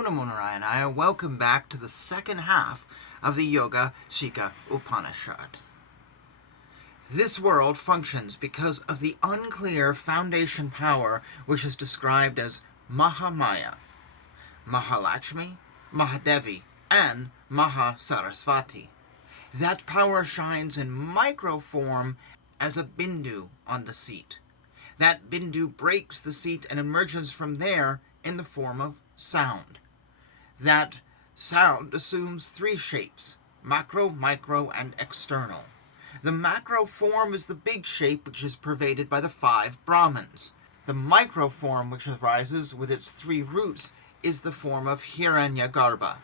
Om Namo Narayana. Welcome back to the second half of the Yoga Shikha Upanishad. This world functions because of the unclear foundation power which is described as Mahamaya, Mahalakshmi, Mahadevi, and Mahasarasvati. That power shines in micro form as a bindu on the seat. That bindu breaks the seat and emerges from there in the form of sound. That sound assumes three shapes: macro, micro, and external. The macro form is the big shape which is pervaded by the 5 Brahmans. The micro form which arises with its 3 roots is the form of Hiranyagarbha.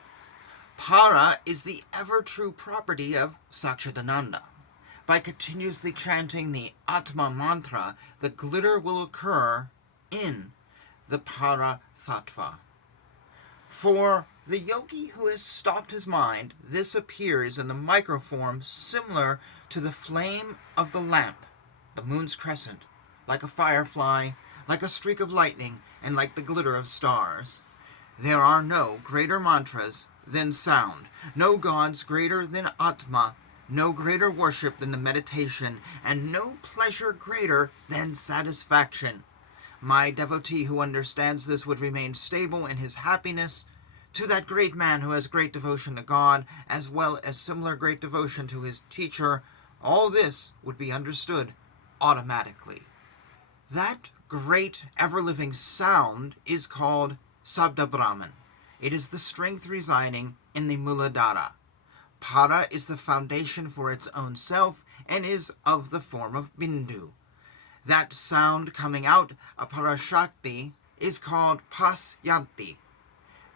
Para is the ever-true property of Satchidananda. By continuously chanting the Atma mantra, the glitter will occur in the Para Tattva. For the yogi who has stopped his mind, this appears in the microform similar to the flame of the lamp, the moon's crescent, like a firefly, like a streak of lightning, and like the glitter of stars. There are no greater mantras than sound, no gods greater than Atma, no greater worship than the meditation, and no pleasure greater than satisfaction. My devotee who understands this would remain stable in his happiness. To that great man who has great devotion to God, as well as similar great devotion to his teacher, all this would be understood automatically. That great ever-living sound is called Sabda Brahman. It is the strength residing in the Muladhara. Para is the foundation for its own self and is of the form of Bindu. That sound coming out, Aparashakti, is called Pasyanti.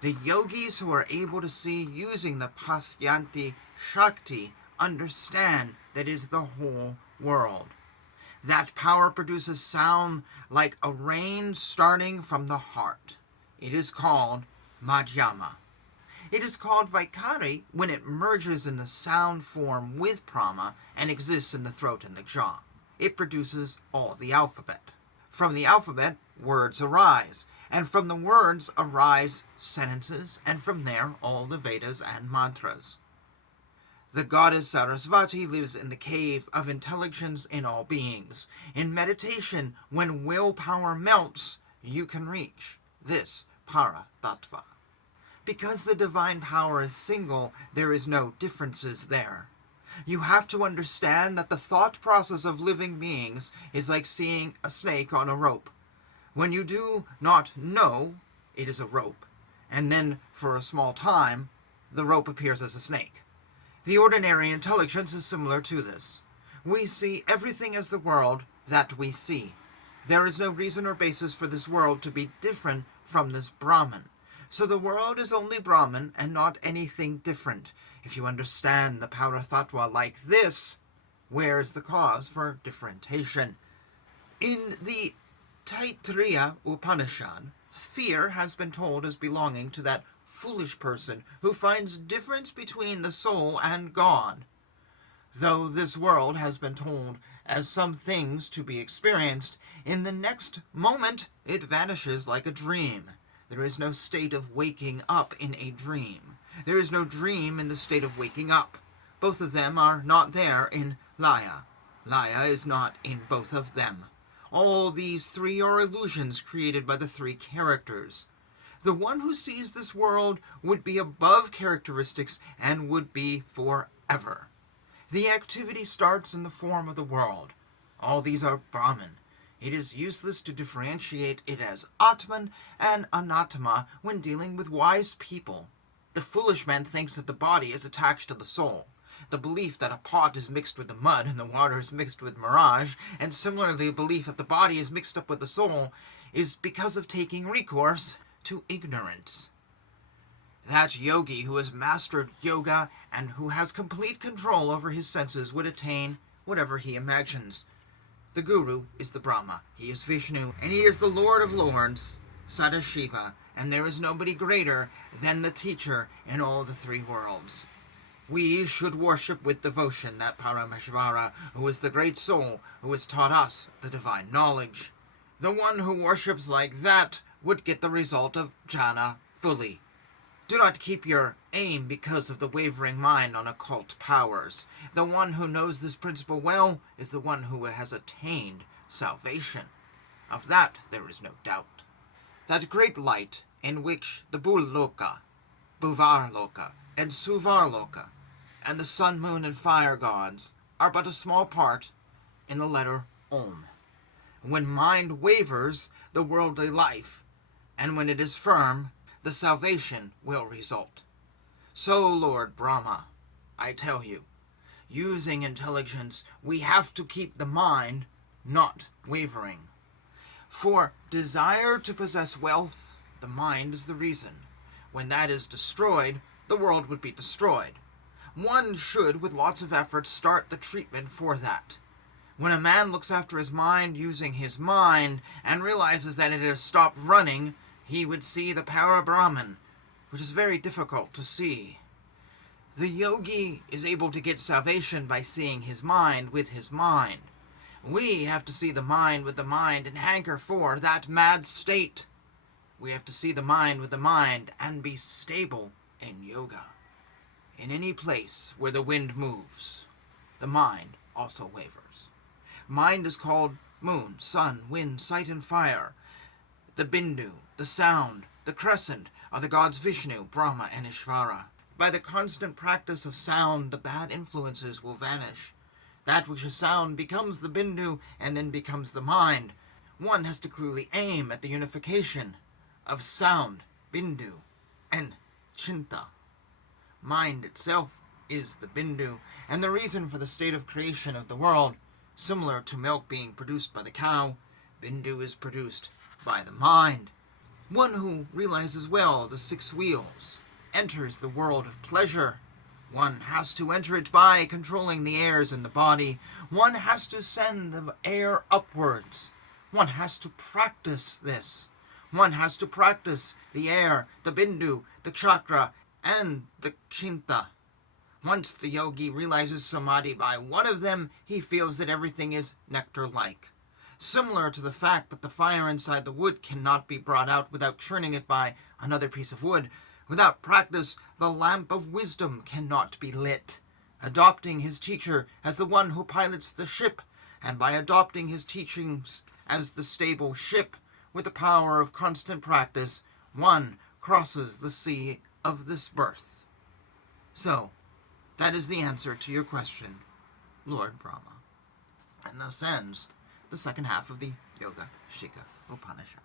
The yogis who are able to see using the Pasyanti Shakti understand that is the whole world. That power produces sound like a rain starting from the heart. It is called Madhyama. It is called Vaikari when it merges in the sound form with prama and exists in the throat and the jaw. It produces all the alphabet. From the alphabet, words arise, and from the words arise sentences, and from there all the Vedas and mantras. The goddess Sarasvati lives in the cave of intelligence in all beings. In meditation, when willpower melts, you can reach this Para Tattva. Because the divine power is single, there is no differences there. You have to understand that the thought process of living beings is like seeing a snake on a rope. When you do not know it is a rope, and then for a small time, the rope appears as a snake. The ordinary intelligence is similar to this. We see everything as the world that we see. There is no reason or basis for this world to be different from this Brahman. So the world is only Brahman and not anything different. If you understand the Para Tattva like this, where is the cause for differentiation? In the Taittiriya Upanishad, fear has been told as belonging to that foolish person who finds difference between the soul and God. Though this world has been told as some things to be experienced, in the next moment it vanishes like a dream. There is no state of waking up in a dream. There is no dream in the state of waking up. Both of them are not there in Laya. Laya is not in both of them. All these 3 are illusions created by the 3 characters. The one who sees this world would be above characteristics and would be forever. The activity starts in the form of the world. All these are Brahman. It is useless to differentiate it as Atman and Anatma when dealing with wise people. The foolish man thinks that the body is attached to the soul. The belief that a pot is mixed with the mud and the water is mixed with mirage, and similarly the belief that the body is mixed up with the soul, is because of taking recourse to ignorance. That yogi who has mastered yoga and who has complete control over his senses would attain whatever he imagines. The Guru is the Brahma, he is Vishnu, and he is the Lord of Lords, Sadashiva, and there is nobody greater than the teacher in all the 3 worlds. We should worship with devotion that Parameshvara, who is the great soul, who has taught us the divine knowledge. The one who worships like that would get the result of jhana fully. Do not keep your aim because of the wavering mind on occult powers. The one who knows this principle well is the one who has attained salvation. Of that there is no doubt. That great light in which the Bhul-loka, Bhuvar-loka, and Suvar-loka, and the sun, moon, and fire gods are but a small part in the letter Om. When mind wavers, the worldly life, and when it is firm, the salvation will result. So, Lord Brahma, I tell you, using intelligence, we have to keep the mind not wavering. For desire to possess wealth, the mind is the reason. When that is destroyed, the world would be destroyed. One should, with lots of effort, start the treatment for that. When a man looks after his mind using his mind and realizes that it has stopped running, he would see the Para-Brahman, which is very difficult to see. The yogi is able to get salvation by seeing his mind with his mind. We have to see the mind with the mind and hanker for that mad state. We have to see the mind with the mind and be stable in yoga. In any place where the wind moves, the mind also wavers. Mind is called moon, sun, wind, sight, and fire. The bindu, the sound, the crescent are the gods Vishnu, Brahma, and Ishvara. By the constant practice of sound, the bad influences will vanish. That which is sound becomes the bindu and then becomes the mind. One has to clearly aim at the unification of sound, bindu, and chinta. Mind itself is the bindu, and the reason for the state of creation of the world. Similar to milk being produced by the cow, bindu is produced by the mind. One who realizes well the 6 wheels enters the world of pleasure. One has to enter it by controlling the airs in the body. One has to send the air upwards. One has to practice this. One has to practice the air, the bindu, the chakra, and the chinta. Once the yogi realizes samadhi by one of them, he feels that everything is nectar-like. Similar to the fact that the fire inside the wood cannot be brought out without churning it by another piece of wood. Without practice, the lamp of wisdom cannot be lit. Adopting his teacher as the one who pilots the ship, and by adopting his teachings as the stable ship, with the power of constant practice, one crosses the sea of this birth. So, that is the answer to your question, Lord Brahma. And thus ends the second half of the Yoga Shika Upanishad.